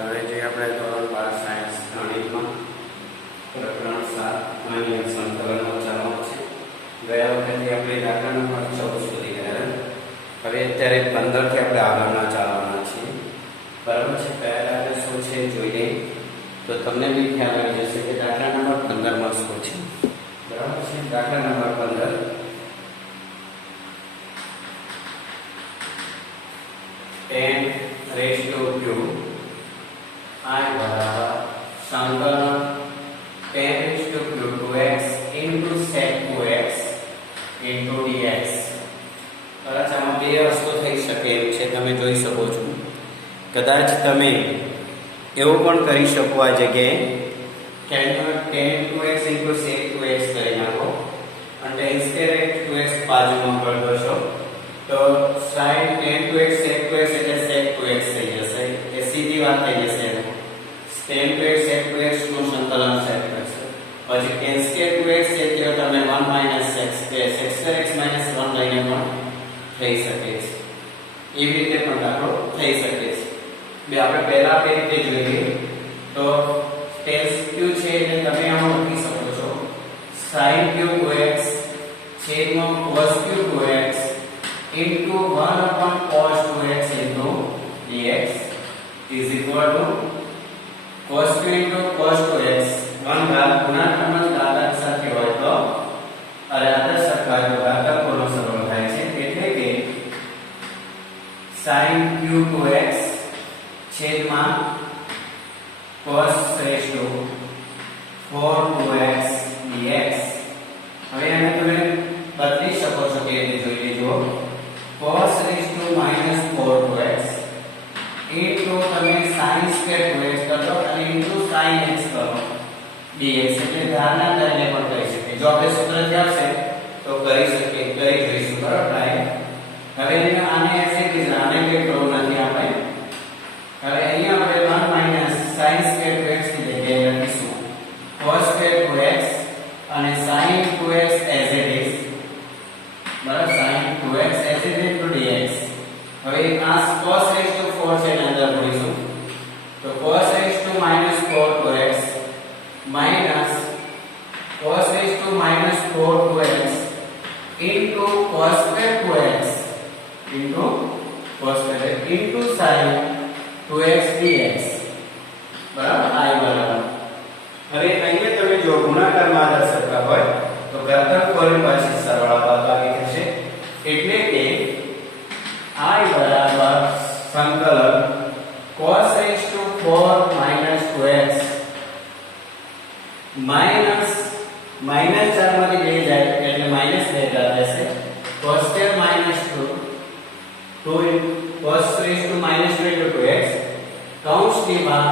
હવે જે આપણે ધોરણ 12 સાયન્સ ગણિતમાં પ્રકરણ 7 માની સંકલનનો ચાલુ છે. ગયા વખતે આપણે દાખલા નંબર 14 સુધી ગયા. હવે અત્યારે 15 થી આપણે આગળના ચાલવાના છીએ. બરાબર છે. પહેલા આપણે શું છે જોઈએ તો તમને બી ખ્યાલ આવી જશે કે દાખલા નંબર 15 માં શું છે. બરાબર છે. દાખલા number 15 10 raised to q I बराबर संकलन 10 raised to q 2x into sec 2x into dx. કદાચ આમાં બે વસ્તુ થઈ શકે એમ છે, તમે જોઈ શકો છો. કદાચ તમે એવું પણ કરી શકો આ જગ્યાએ કે 10 2x into sec 2x કરી નાખો અને 10 square 2x બાજુમાં કરી દો તો sin 10 2x sec 2x એટલે sec 2x થઈ જશે. એ સીધી વાત થઈ જશે. 10 2x sec 2x નું સંકલન sec 2x. પછી 10 square 2x છે કે તમે 1 minus sec square sec square x minus 1 લઈને પણ થઈ શકે છે. એવી રીતે પણ દાખલો થઈ શકે છે. બે આપણે પહેલા આપણે રીતે જોઈએ તો tan q છે એટલે તમે આમાં લખી શકો છો sin q 2x છેદમાં cos q 2x into 1 upon cos 2x into dx is equal to cos q into cos 2x 1 ભાગ ગુણાકારમાં ઘાતાંક સાથે હોય તો અને આદર સરખાવ્યો ઘાતાંકોનો સરળ થાય છે. એટલે કે sin q 2x છેદમાં cos raised to 4 2x dx. હવે આને તમે બદલી શકો છો કે રીતે જોઈ લેજો. cos raised to minus 4 2x into તમે sin square 2x કરો અને into sin x કરો dx. એટલે ધારણા કરીને પણ કરી શકે. જો આપણે સૂત્ર આવશે તો કરી જોઈશું. બરાબર. હવે આને એસે જ આને કંઈ કરવું નથી આપણે. હવે અહીંયા આપણે 1 sin square 2x ની જગ્યાએ લખીશું cos square 2x અને sin 2x as it is. બરાબર. sin 2x as it is to dx. હવે આ cos raised to 4 છે અંદર ભરીશું તો cos raised to minus 4 2x minus cos raised to minus 4 2x into cos square 2x into cos square into sin 2x dx. બરાબર. I બરાબર. હવે અહીંયા તમે જો ગુણાકારમાં આદર સરખા હોય તો ઘાતાંક કોની પાસે સરવાળા બાદ થશે. એટલે કે I બરાબર સંકલન cos raised to 4 minus 2x minus 4 માંથી 2 જાય એટલે minus 2 રહેશે. cos square minus 2 cos raised to minus 2 into 2x કૌંસ ની બહાર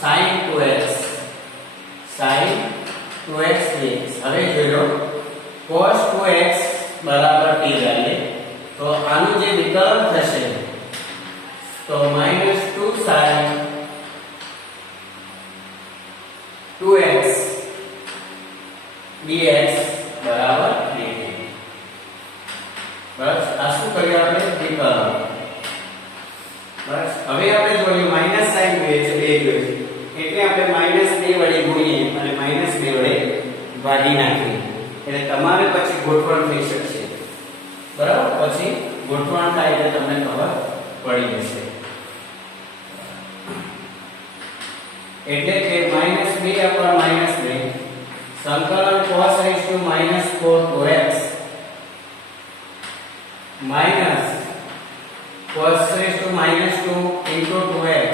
sin 2x dx. હવે જોઈ લો cos 2x બરાબર t લઈએ તો આનું જે વિકલન થશે તો -2 sin 2x dx બરાબર dt. બસ આ શું કર્યું આપણે વિકલન. બસ હવે આપણે જોયું માઈનસ સાઈન 2 છે 2 જોયું એટલે આપણે -2 વડે ગુણીએ અને -2 વડે ભાગી નાખીએ એટલે તમારે પછી ગોઠવણ થઈ શકશે. બરાબર. પછી ગોઠવણ થાય એટલે તમને ખબર પડી જશે. એટલે કે -2 upon -2 સંકલન cos raised to -4 2x minus cos raised to -2 into 2x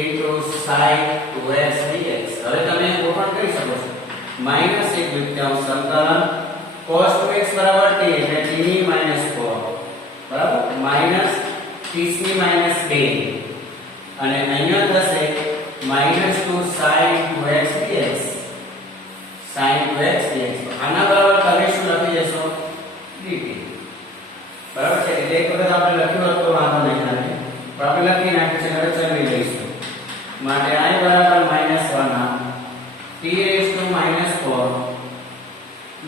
into sin 2x dx. હવે તમે ગોઠવણ કરી શકો છો. -1/2 સંકલન cos 2x બરાબર t એટલે t ની -4 બરાબર -30 ની -2 અને અહીંયા થશે -2 sin 2x dx sin 2x dx. આના બરાબર તમે શું લખી દેશો dt. બરાબર છે. એટલે એક વખત આપણે લખ્યું હતું તો વાંધો નહીં આવે પણ આપણે લખી નાખ્યું છે. હવે ચલવી લઈશું માટે I બરાબર -1 t raised to -4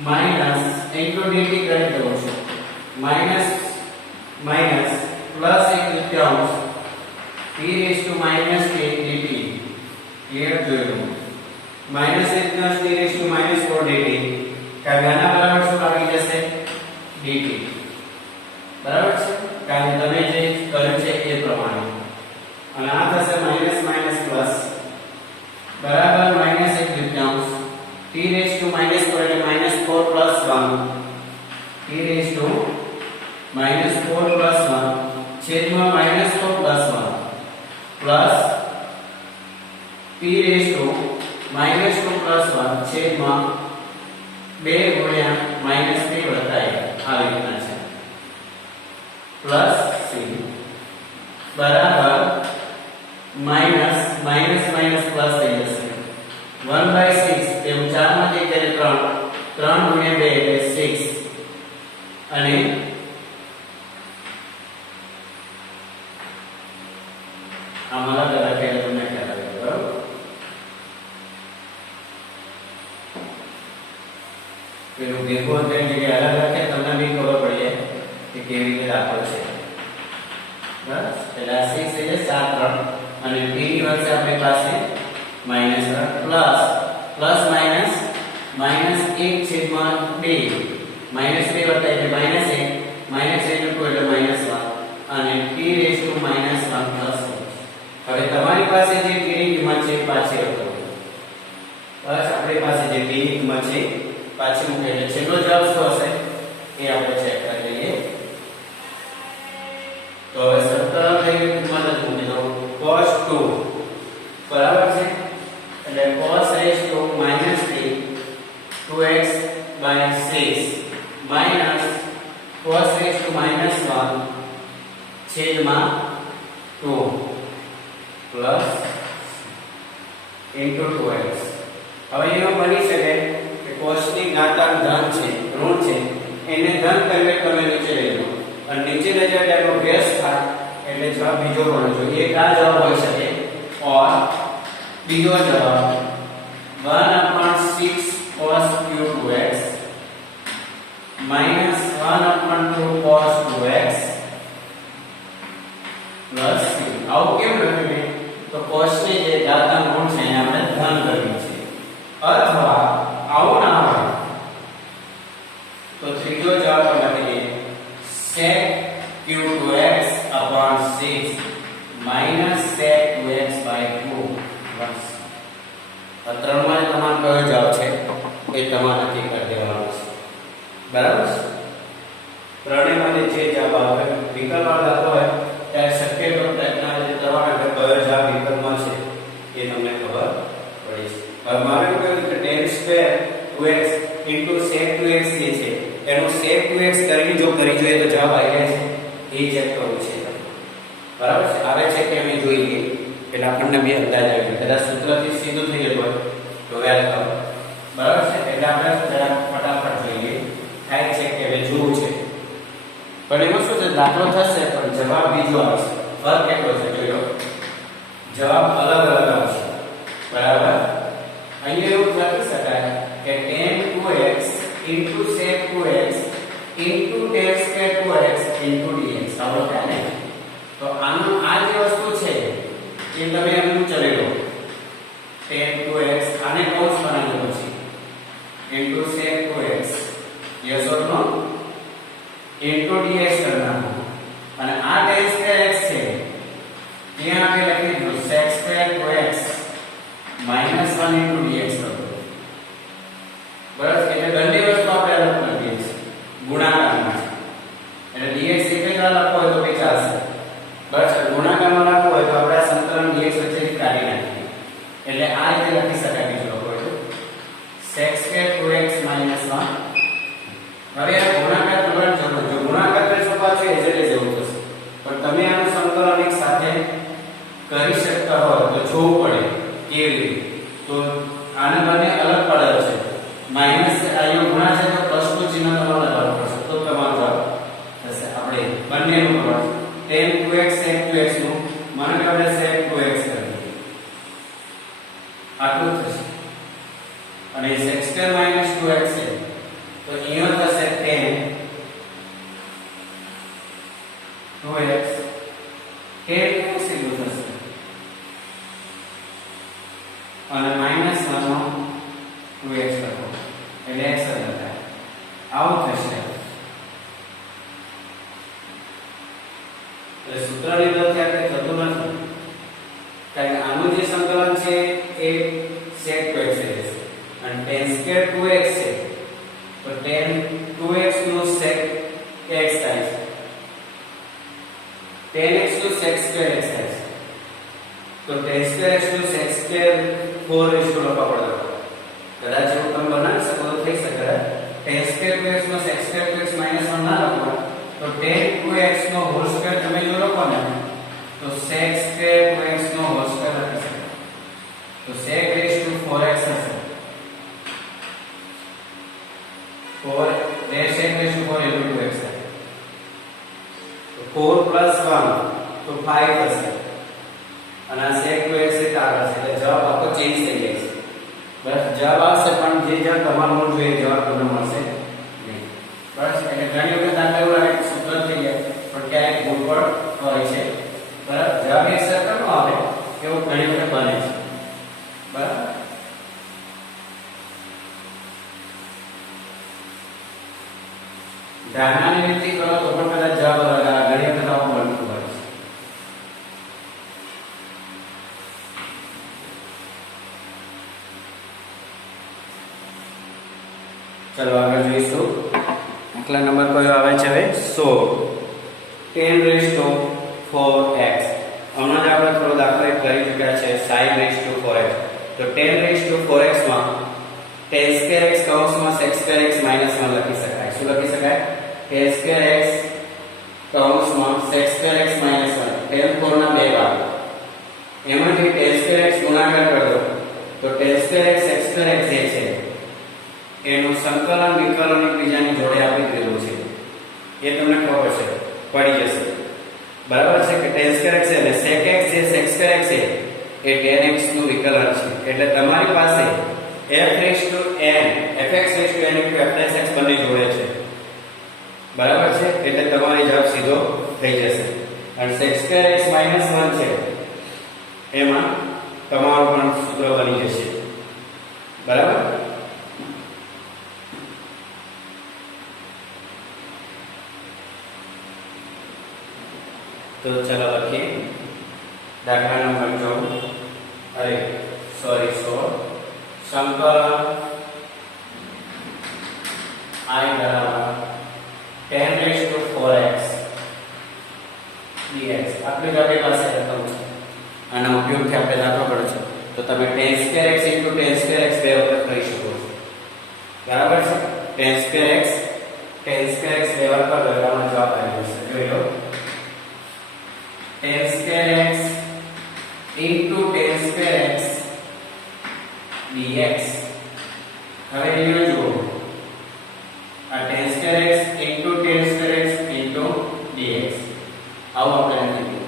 minus into dt કરી દો છો minus plus 1/3 t raised to -8 minus 1 + t raise to -4 dt કારણ કે આના બરાબર શું આવી જશે dt બરાબર છે કારણ કે તમે જે કર્યું છે એ પ્રમાણે અને આ થશે માઈનસ માઈનસ પ્લસ બરાબર -1/3 t રેઝ ટુ -4 એટલે -4 + 1 t રેઝ ટુ -4 + 1 છેદમાં -4 + 1 પ્લસ t રેઝ ટુ -2 + 1 છેદમાં 2 ગુણ્યા -2 વત્તા 1 આવી રીતના છે પ્લસ c બરાબર માઈનસ માઈનસ માઈનસ પ્લસ થઈ જશે 1/6 એવું 4 માંથી એટલે 3 ગુણ્યા 2 એટલે 6 અને આમાં અલગ અલગ એટલે તમને ખ્યાલ આવે બરાબર પેલું ભેગું થઈ જગ્યાએ અલગ રાખે તમને બી ખબર પડી જાય કે કેવી રીતે દાખલો છે બરાબર એટલે આ 6 થઈ જાય 7 3 અને t ની વચ્ચે આપણી પાસે -3 પ્લસ માઈનસ -1 છેદમાં 2 -2 વત્તા એટલે -1 -1 નું એટલે -1 અને t રેઝ ટુ -1 પ્લસ હવે તમારી પાસે જે t ની કિંમત છે પાછી લખો બસ આપણી પાસે જે t ની કિંમત છે પાછી મૂકે એટલે છેલ્લો જવાબ શું હશે એ આપણે ચેક કરી લઈએ તો હવે 17 ની કિંમત જ મૂકી દો cos 2 બરાબર છે એટલે cos raise to -3 2x / 6 minus cos raise to -1 છેદમાં 2 પ્લસ ઇન્ટુ 2x હવે એવું બની શકે કે cos ની ઘાતાંક ધન છે ઋણ છે એને ધન કન્વર્ટ તમે નીચે લઈ લો અને નીચે લઈ જાવ એટલે આપણો વ્યસ્ત થાય એટલે જવાબ બીજો મળવો જોઈએ એક આ જવાબ હોઈ શકે ઓર બીજો જવાબ 1/6 cos cube 2x minus 1/2 cos 2x plus c આવું કેમ લખ્યું મેં તો cos ની જે ઘાતાંક ગુણ છે એને આપણે ધન કરવી છે અથવા આવું ના હોય તો ત્રીજો જવાબ લખી દઈએ sec cube 2x upon 6 minus sec 2x/2 બસ આ ત્રણમાં તમારો કયો જવાબ છે એ તમારે નક્કી કરી દેવાનો છે બરાબર ત્રણેયમાંથી જે જવાબ આવે વિકલ્પ આપેલો હોય ત્યારે શક્ય તો પ્રયત્ન કરવાનો કે કયો જવાબ વિકલ્પમાં છે એ તમને ખબર પડી છે હવે મારે એવું કહ્યું કે tan square 2x sec 2x જે છે એનો sec 2x કરીને જો કરી જોઈએ તો જવાબ આવી જાય છે એ ચેક કરવું છે બરાબર છે આવે છે કે અમે જોઈ લઈએ એટલે આપણને બે અંદાજ આવી જાય કદાચ સૂત્રથી સીધું થઈ જતું હોય તો વેલકમ બરાબર છે એટલે આપણે જરા ફટાફટ જોઈએ થાય છે કે હવે જોવું છે પણ એમાં શું છે દાખલો થશે પણ જવાબ બીજો આવશે ફરક કેટલો છે જોઈ લો જવાબ અલગ અલગ આવશે બરાબર અહીંયા એવું લખી શકાય કે tan 2x sec 2x tan square 2x dx આવો થાય ને તો આનું આ જે વસ્તુ છે એ તમે એમનું ચલી લો tan 2x આને કૌંસ બનાવ્યો પછી sec 2x yes or no dx કરના અને આ tan square x છે ત્યાં આપણે લખી દીધું sec square 2x -1 dx કરો બરાબર એટલે બંને વસ્તુ આપણે અલગ કરી દઈએ છીએ ગુણાકારમાં એટલે dx એકલા લખો હોય તો બી ચાલશે બસ ગુણાકારમાં લખો હોય તો આપણે સંકલન dx વચ્ચેથી કાઢી નાખીએ એટલે આ રીતે લખી શકાય બીજો લખો તો sec square 2x -1 હવે આ ગુણાકાર કરવાની જરૂર જો ગુણાકાર કરી શકો છો એ જ જેવું થશે પણ તમે આનું સંકલન એક સાથે કરી શકતા હોય તો જોવું પડે કેવી રીતે તો આને બંને અલગ પડેલ છે માઈનસ આયો ગુણા છે તો પ્લસ નું ચિહ્ન તમારે લગાવવું પડશે તો તમારો જવાબ થશે આપણે બંનેનું કરવાનું tan 2x sec 2x નું મને કે આપણે sec 2x કરીએ આટલું થશે અને sec square -2x છે તો અહીંયા થશે tan 2x tan 2x થશે અને -1 નો એટલે સૂત્રની મદદથી આપણે થતું નથી, કારણ કે આનું જે સંકલન છે એ sec 2x છે અને tan square 2x છે, તો tan 2x નું sec x થાય છે, tan x નું sec square x થાય છે, તો tan square x નું sec square 4 લખવા પડે, કદાચ એવું તમે બનાવી શકો તો થઈ શકે, tan square 2x નો sec square 2x -1 ના લખો તો tan 2x નો હોલ સ્ક્વેર તમે જો લખો ને તો sec square 2x નો હોલ સ્ક્વેર લખી શકો, તો sec raised to 4x હશે, 4 sec raised to 4 into 2x है, तो 4 plus 1 तो 5 હશે અને આ sec 2x એ આગળ છે, એટલે જવાબ આખો ચેન્જ થઈ જાય છે, બસ જવાબ આવશે પણ જે જવાબ તમારો જોઈએ જવાબ તમને મળશે નહીં, બસ એટલે ઘણી વખત આપણે એવું લાગે સૂત્ર થઈ જાય પણ ક્યારેક ભૂલ પણ હોય છે, બરાબર, જવાબ એક સરખો ન આવે એવું ઘણી વખત બને છે, બરાબર. ધ્યાનની રીતે કરો તો પણ કદાચ જવાબ અલગ આવે, ઘણી વખત આવું બનતું હોય છે. ચલો આગળ જોઈશું. દાખલા નંબર કયો આવે છે હવે 16 10 raised to 4x. હમણાં જ આપણે થોડો દાખલો એક કરી ચૂક્યા છે sin raised to 4x. તો 10 raised to 4x માં tan square x કૌંસમાં sec square x -1 લખી શકાય. શું લખી શકાય? tan square x કૌંસમાં sec square x -1, tan 4 ના બે ભાગ, એમાંથી tan square x ગુણાકાર કરી દો તો tan square x sec square x જે છે એનું સંકલન વિકલન એકબીજાની જોડે આપી દીધું છે, એ તમને ખબર છે, પડી જશે, બરાબર છે કે tan square x અને sec x જે sec square x છે એ tan x નું વિકલન છે, એટલે તમારી પાસે f raised to n fx raised to n into f plus x બંને જોડે છે, બરાબર છે, એટલે તમારો જવાબ સીધો થઈ જશે, અને sec square x -1 છે એમાં તમારું પણ સૂત્ર બની જશે, બરાબર. तो चलो लखिए दाखला नंबर 16 संकलन I बराबर 10 raised to 4x dx. આપણી પાસે રકમ છે, આનો ઉપયોગથી આપણે દાખલો ગણો છો તો તમે tan square x into tan square x બે વખત કરી શકો છો, બરાબર છે, tan square x બે વાર કરો એટલે આનો જવાબ આવી જશે. જોઈ લો tan square x into tan square x dx. હવે અહીંયા જુઓ આ tan square x into tan square x into dx આવું આપણે લખીએ.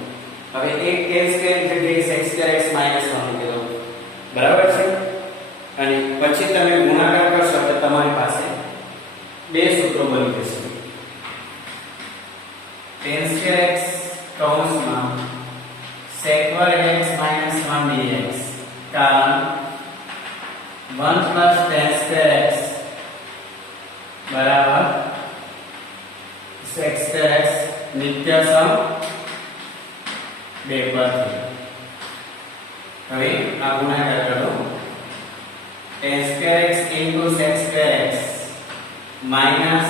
હવે એક tan square જગ્યાએ sec square x -1 મૂકી દો, બરાબર છે, અને પછી તમે ગુણાકાર કરશો એટલે તમારી પાસે બે સૂત્રો બની જશે. tan square x કૌંસમાં sec वर्ग x -1 dx કારણ 1 plus tan square x बराबर sec square x नित्य सम 2 પરથી. હવે આ ગુણાકાર કરો tan square x into sec square x minus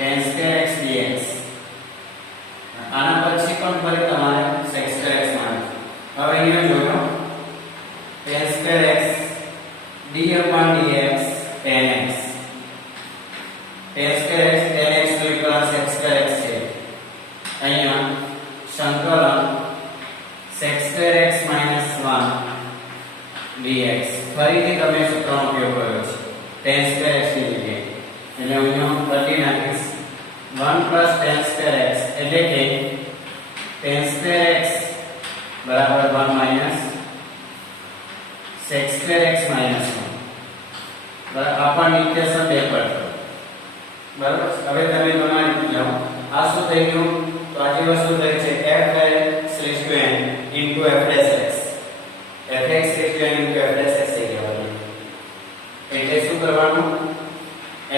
tan square x dx. આના પછી પણ ફરી તમારે sec square x માનવું. હવે અહીંયા જોયો tan square x d upon dx tan x. tan square x tan x નું વિકલન sec square x છે. અહીંયા સંકલન sec square x -1 dx. ફરીથી તમે સૂત્રનો ઉપયોગ કર્યો છે tan square x ની જગ્યાએ, એટલે અહીંયા બદલી નાખીશ 1 plus tan square x એટલે કે tan square x બરાબર 1 minus sec square x minus 1 બરાબર. આપણ નિત્ય સમ 2 પર, બરાબર. હવે તમે બનાવી જાઓ આ શું થઈ ગયું, તો આ જે વસ્તુ થઈ છે f raised to n into f dash x, fx raised to n into f dash x થઈ ગયું. એટલે શું કરવાનું,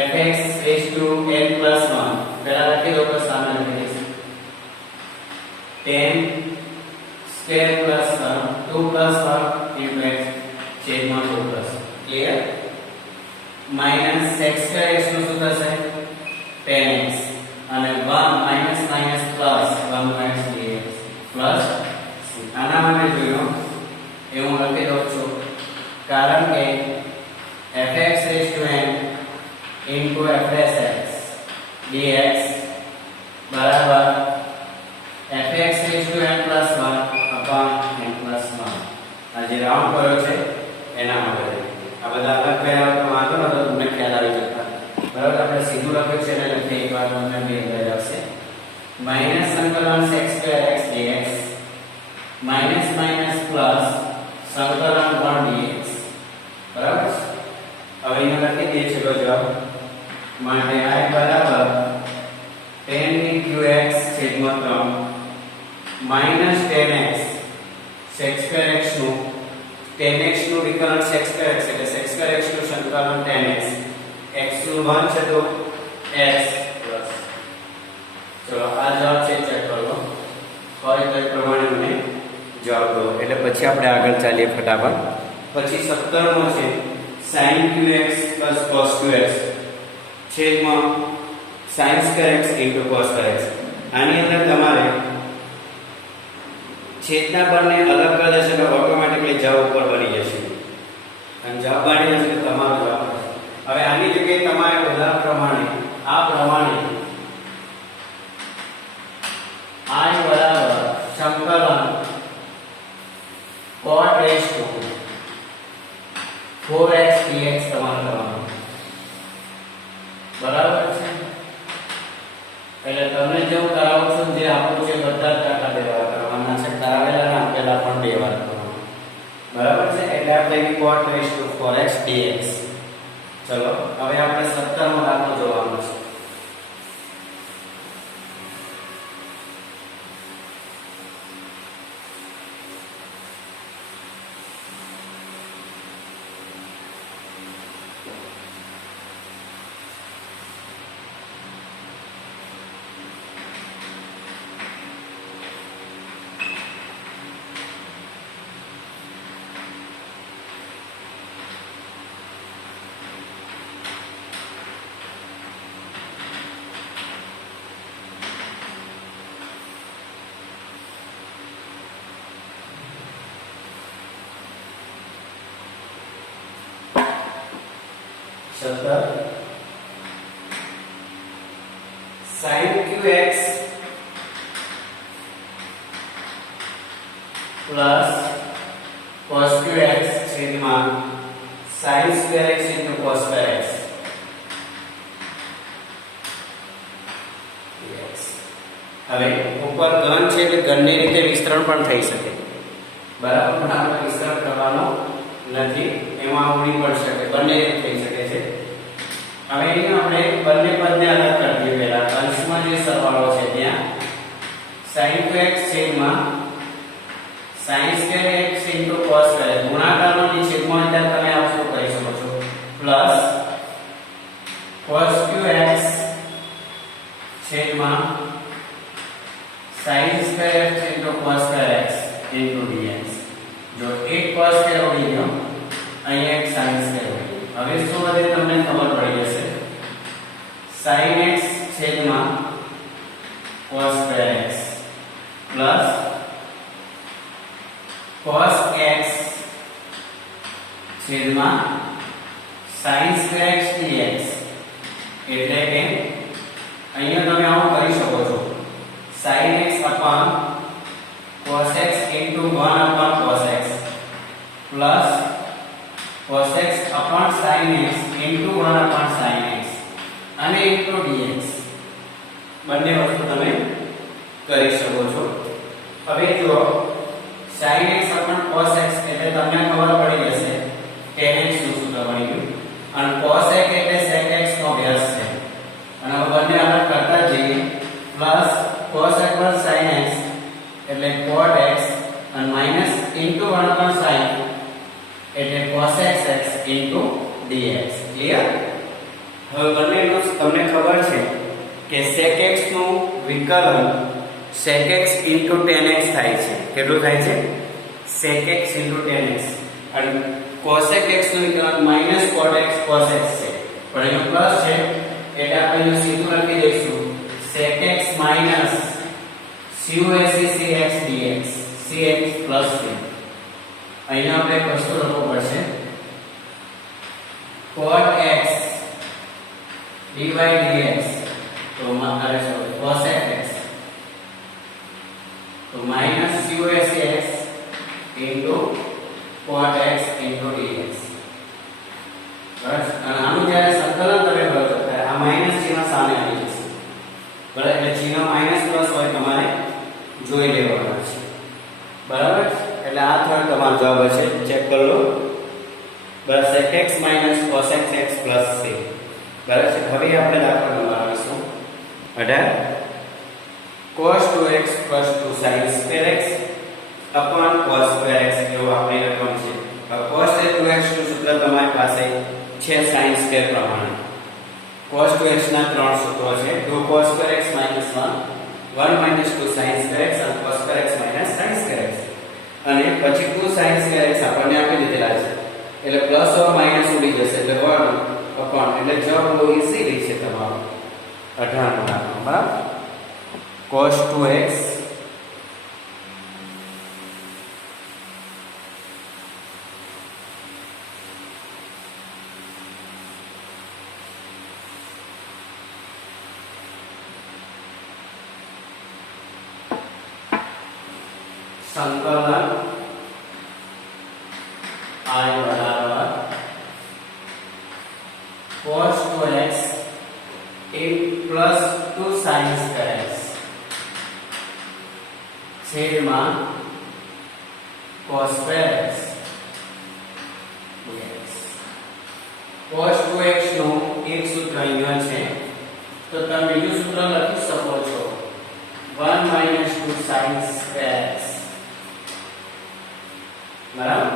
fx raised to n plus 1 પહેલા લખી દો, પછી સામે લખી દઈશું square x નું શું થશે 10x અને 1 minus minus plus 1 dx plus આના માટે જોયો એ હું લખી દઉં છું કારણ કે fx n into f dash x dx બરાબર fx n plus 1 upon n plus 1 આ જે રાઉન્ડ કર્યો છે એના માટે આ બધા અલગ કર્યા તો વાંધો ન તો તમને ખ્યાલ આવી જતા બરાબર આપણે સીધું લખ્યું છે એટલે લખીએ એકવાર તમને બે અંદર આવશે માઈનસ સંકલન x square x dx minus minus plus સંકલન 1 dx બરાબર હવે એને લખી દઈએ ચલો જવાબ માટે I બરાબર 10 qx છેદમાં 3 minus 10x sec square x નું 10x નું વિકલન sec square x એટલે sec square x નું સંકલન 10x x નું 1 છે તો x પ્લસ ચલો આ જવાબ છે ચેક કરો ફરી તો પ્રમાણે મને જવાબ દો એટલે પછી આપણે આગળ ચાલીએ ફટાફટ પછી 17 મો છે sin qx cos qx છેદમાં sin square x cos square x આની અંદર તમારે છેદના બળને અલગ કરી દેશો એટલે ઓટોમેટિકલી જવાબ ઉપર બની જશે અને જવાબ બની જશે તો તમારો જવાબ હવે આની જગ્યાએ તમારે ઉદાહરણ પ્રમાણે આ પ્રમાણે I બરાબર સંકલન cot raised to 4x dx તમારે કરવાનું બરાબર છે એટલે તમને જેવું કરાવું છું જે આપું છે બધા ટકા દેવા કરવાના છે કરાવેલા ના આપેલા પણ બે વાર કરવાના બરાબર છે એટલે આપણે cot raised to 4x dx ચલો હવે આપણે 17 મો દાખલો જોવાનો છે sin qx plus cos qx છેદમાં sin square x into cos square x હવે ઉપર ઘન છે એટલે ઘનની રીતે વિસ્તરણ પણ થઈ શકે બરાબર પણ આપણે વિસ્તરણ કરવાનો નથી એમાં ઉડી પણ શકે બંને થઈ શકે છે હવે એને આપણે બંને પદને અલગ કરી દઈએ પહેલા અંશમાં જે સરવાળો છે ત્યાં sin qx છેદમાં sin square x into cos square x ગુણાકારનો જે છેદમાં અંદર તમે આવશો કરી શકો છો પ્લસ cos qx છેદમાં sin square x into cos square x into dx જો એક cos square ઉડી ગયો અહીંયા એક sin square ઉડી ગયો હવે શું વધે તમને ખબર પડી જશે sin x છેદમાં cos square x plus cos x છેદમાં sin square x dx એટલે કે અહીંયા તમે આવું કરી શકો છો sin x upon cos x into 1 upon cos x plus cos x upon sin x into 1 upon sin x અને into dx બંને વસ્તુ તમે કરી શકો છો હવે જો sin x upon cos x એટલે તમને ખબર પડી જશે tan x નું સૂત્ર બની ગયું અને cos x એટલે sec x નો અભ્યાસ છે અને હવે બંને અલગ કરતા જઈએ પ્લસ cos x પર sin x એટલે cot x અને માઈનસ into 1 upon sin એટલે cos x x into dx clear હવે બંનેનો તમને ખબર છે કે sec x નું વિકલન sec x into tan x થાય છે કેટલું થાય છે sec x into tan x અને cos x નું વિકલન minus cot x cos x છે પણ અહીંયા પ્લસ છે એટલે આપણે સીધું લખી દઈશું sec x minus cuac cx dx cx plus c. અહીંયા આપણે એક વસ્તુ લખવું પડશે cot x dy dx તો મારે cos x તો minus cuac x into cot x into dx. બરાબર. અને આનું જ્યારે સંકલન તમે કરો ત્યારે આ માઈનસ ચિહ્ન સામે આવી જશે. બરાબર. એટલે ચિહ્ન માઈનસ પ્લસ હોય તમારે જોઈ લેવાનું છે. બરાબર. એટલે આ થર્ડ તમારો જવાબ હશે. ચેક કરી લો. બરાબર. sec x cos x plus c. બરાબર છે. હવે આપણે દાખલો નંબર આવીશું 18 cos 2x plus 2 sin square x upon cos square x એવું આપણે લખવાનું છે. cos 2x નું સૂત્ર તમારી પાસે છે sin square પ્રમાણે. cos 2x ના ત્રણ સૂત્રો છે 2 cos square x minus 1 minus 2 sin square x અને cos square x minus sin square x. અને પછી 2 sin square x આપણને આપી દીધેલા છે એટલે પ્લસ ઓર માઈનસ ઉડી જશે એટલે 1 upon એટલે જવાબ બહુ ઈઝીલી છે તમારો 18 દાખલો. બરાબર. cos 2x સંકલન I બરાબર cos 2x plus 2 sin square x છેદમાં cos square x dx. cos 2x નું એક સૂત્ર અહીંયા છે તો તમે બીજું સૂત્ર લખી શકો છો 1 minus 2 sin square x. બરાબર.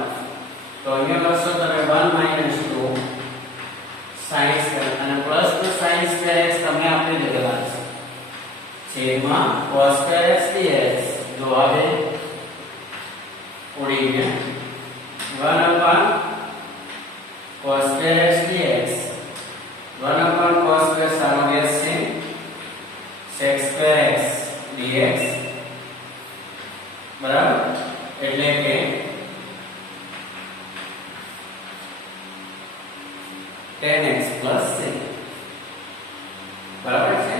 તો અહીંયા લખશો તમે 1 minus 2 sin square અને plus 2 sin square x તમને આપી દીધેલા છે છેદમાં cos square x dx. જો આવે ઉડી ગયા 1 upon cos square x dx 1 upon cos square સાનો base છે sec square x dx. બરાબર. એટલે કે tan x plus c. બરાબર છે.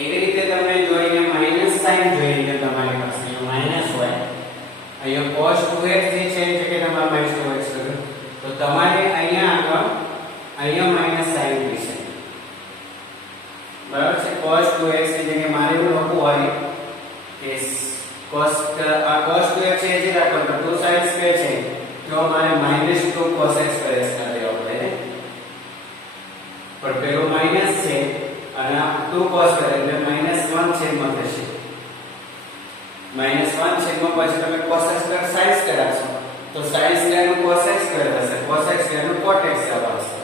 એવી રીતે તમે જોઈને માઈનસ સાઇન જોઈએ તમારી પાસે માઈનસ હોય અહીંયા cos 2x જે છે એ જગ્યાએ તમારે માઈનસ 2x કર્યું તો તમારે અહીંયા આગળ અહીંયા માઈનસ સાઇન થશે. બરાબર છે. cos 2x ની જગ્યાએ મારે એવું લખવું હોય કે cos 2x છે જે રાખો તો 2 sin square છે તો મારે -2 cos x square x કરી દેવો પડે પણ પેલો માઈનસ છે અને આ 2 cos square એટલે -1 છેદમાં થશે. -1 છેદમાં પછી તમે cos x square sin square રાખશો તો sin square નું cos x square થશે cos x square નું cot x square આવશે.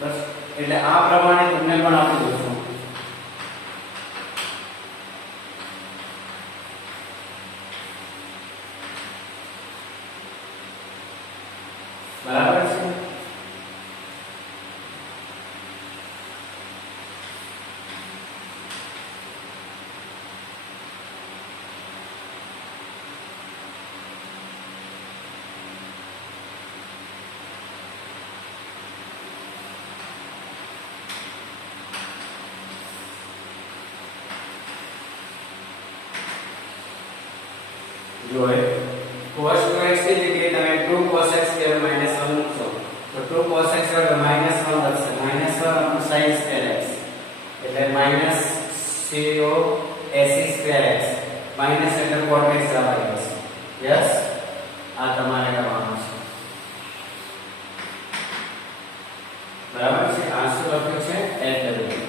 બસ એટલે આ પ્રમાણે તમને પણ આપી દઉં છું. બરાબર છે. જોએ cos 2x ની જગ્યાએ તમે 2 cos x square -1 મૂકશો તો 2 cos x square -1 થશે -1 sin square x એટલે -coac square x માઈનસ એટલે cot x આવી જશે. યસ આ તમારે કરવાનું છે. બરાબર છે. આ શું લખ્યું છે LW.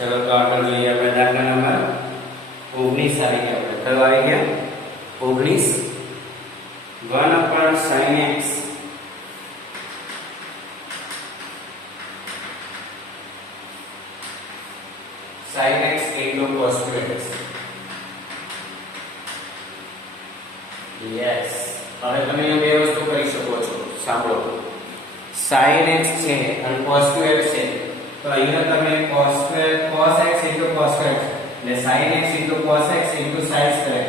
चलो तो આગળ જોઈએ આપણે દાખલા નંબર 19 આવી ગયા આપણે કયો આવી ગયા 19 1 upon sin x sin x into cos 2x yes હવે તમે એ બે વસ્તુ કરી શકો છો સાંભળો sin x છે અને cos 2x છે તો અહીંયા તમે cos x into cos 2x એટલે sin x into cos x into sin 2x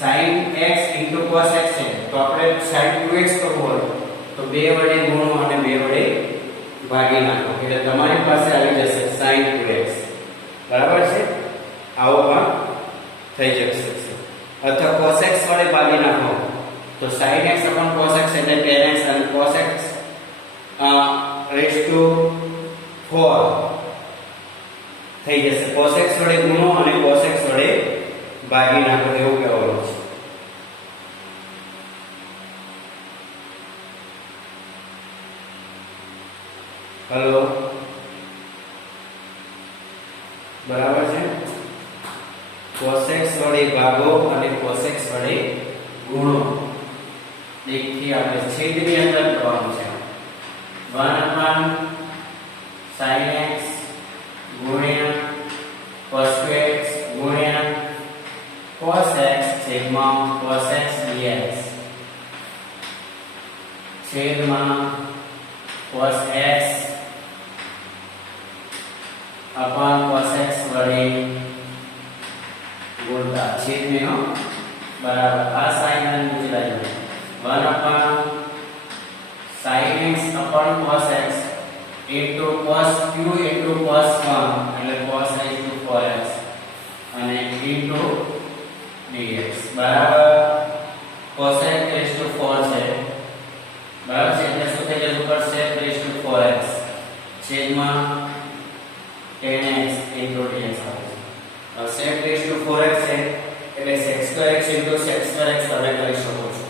sin x into cos x છે તો આપણે sin 2x કરવું હોય તો 2 વડે ગુણો અને 2 વડે ભાગી નાખો એટલે તમારી પાસે આવી જશે sin 2x બરાબર છે આવો પણ થઈ જશે અથવા cos x વડે ભાગી નાખો તો sin x upon cos x એટલે tan x અને cos x raised to 4 થઈ જશે cos x વડે ગુણો અને cos x વડે ભાગી નાખો એવું કહેવાનું છે હેલો બરાબર છે cos x વડે ભાગો અને cos x વડે ગુણો એકથી આપણે છેદની અંદર કરવાનું છે 1 upon sin x ગુણ્યા cos 2x ગુણ્યા cos x છેદમાં cos x dx છેદમાં cos x upon cos x વડે ગુણતા છેદ में हो बराबर आ sin અને નીચે line 1 upon sin x upon cos x into cos q into cos 1 એટલે cos x into 4x અને into dx બરાબર cos x raised to 4 છે બરાબર છે એટલે શું થઈ જશે ઉપર sec raised to 4x છેદમાં tan x into dx આવે હવે sec raised to 4x છે એટલે sec square x into sec square x તમે કરી શકો છો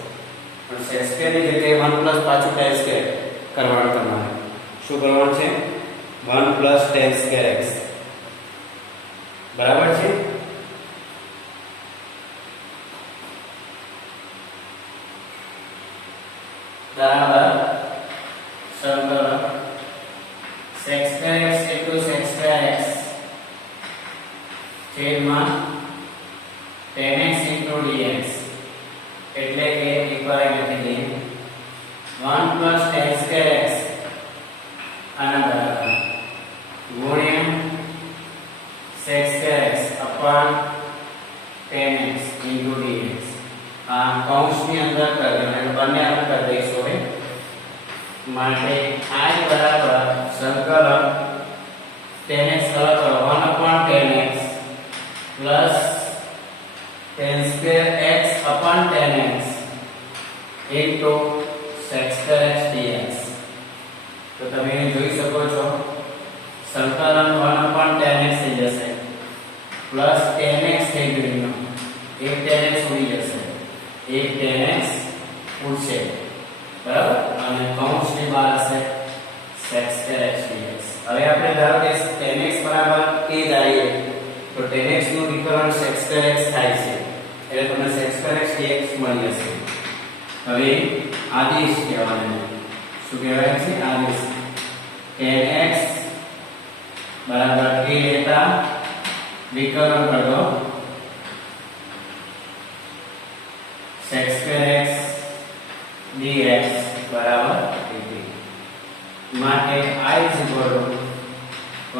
પણ sec square ની જગ્યાએ 1 પ્લસ પાછું tan square કરવાનું તમારે શું કરવાનું છે 1 પ્લસ tan square x બરાબર છે બરાબર સંકલન sec square x into sec square x છેદમાં tan x into dx એટલે કે એકવાર લખી દઈએ 1 plus tan square x આના બરાબર ગુણ્યા sec square x upon tan x into dx આ કૌંસની અંદર કરી અને બંને આપણે કરી દઈશું હવે માટે i બરાબર સંકલન tan x સરળ કરો 1 upon tan x plus tan square x upon tan x into sec square x dx તો તમે જોઈ શકો છો સંકલન 1 upon tan x થઈ જશે plus tan x થઈ ગયું એક tan x ઉડી જશે એક tan x ઉડશે બરાબર અને કૌંસની બહાર હશે sec square x dx હવે આપણે ધારો કે tan x બરાબર a ધારીએ તો tan x નું વિકલન sec square x થાય છે એટલે તમને sec square x dx મળી જશે હવે આદેશ કહેવાય શું કહેવાય છે આદેશ tan x બરાબર a લેતા વિકલન કરો sec square x dx બરાબર dt માટે I is equal to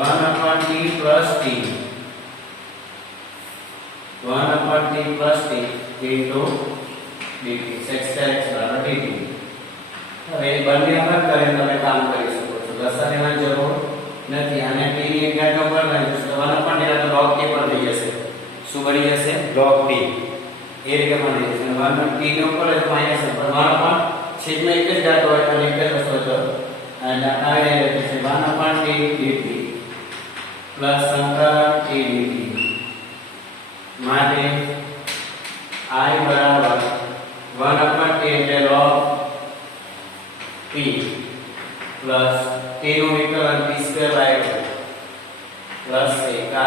1 upon t plus t 1 upon t plus t into dt sec square x બરાબર dt હવે બંને અલગ કરીને તમે કામ કરી શકો છો લસા લેવાની જરૂર નથી અને t ની એક ઘાત ઉપર લઈ જશો 1 upon t તો log t પર લઈ જશે શું બની જશે log t એ રીતે બની જશે 1 t ને ઉપર એટલે માઈનસ ઉપર 1 upon છેદમાં એક જ ઘાત હોય અને એક જ વસ્તુ તો અને આવી રીતે છે 1 upon t dt પ્લસ સંકલન t dt માટે I બરાબર 1 upon t એટલે log t પ્લસ t નું વિકલન t² by 2 પ્લસ 1 આ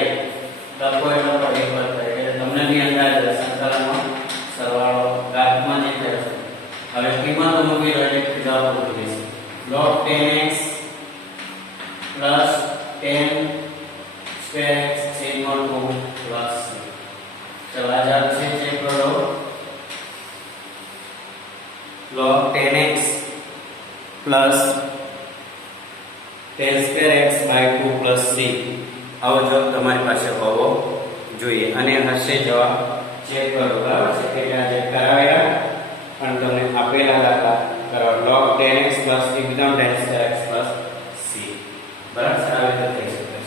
થાય લખો એટલે પર એક પદ થાય એટલે તમને બી અંદાજ હશે સંકલનનો સરવાળો ઘાતમાં જે થશે. હવે કિંમતો મૂકી દો એટલે જવાબ આવી જશે. log 10x plus 10 square x છેદમાં 2 plus c. ચલો આ જવાબ છે ચેક કરો. log 10x plus 10 square x by 2 plus c. આવો જવાબ તમારી પાસે હોવો જોઈએ અને હશે જવાબ ચેક કરો. બરાબર છે એટલે આ જે કરાવ્યા અને તમને આપેલા દાખલા કરો. log 10x plus એકદમ 10 square x plus c. બરાબર છે, આવી રીતે થઈ શકે છે.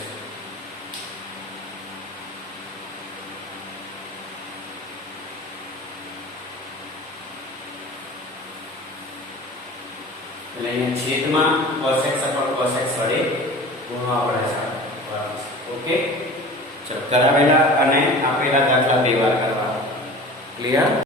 એટલે અહીંયા છેદમાં cos x upon cos x વડે ગુણવા પડે છે. બરાબર છે. ઓકે, ચલો કરાવેલા અને આપેલા દાખલા બે વાર કરવા. ક્લિયર?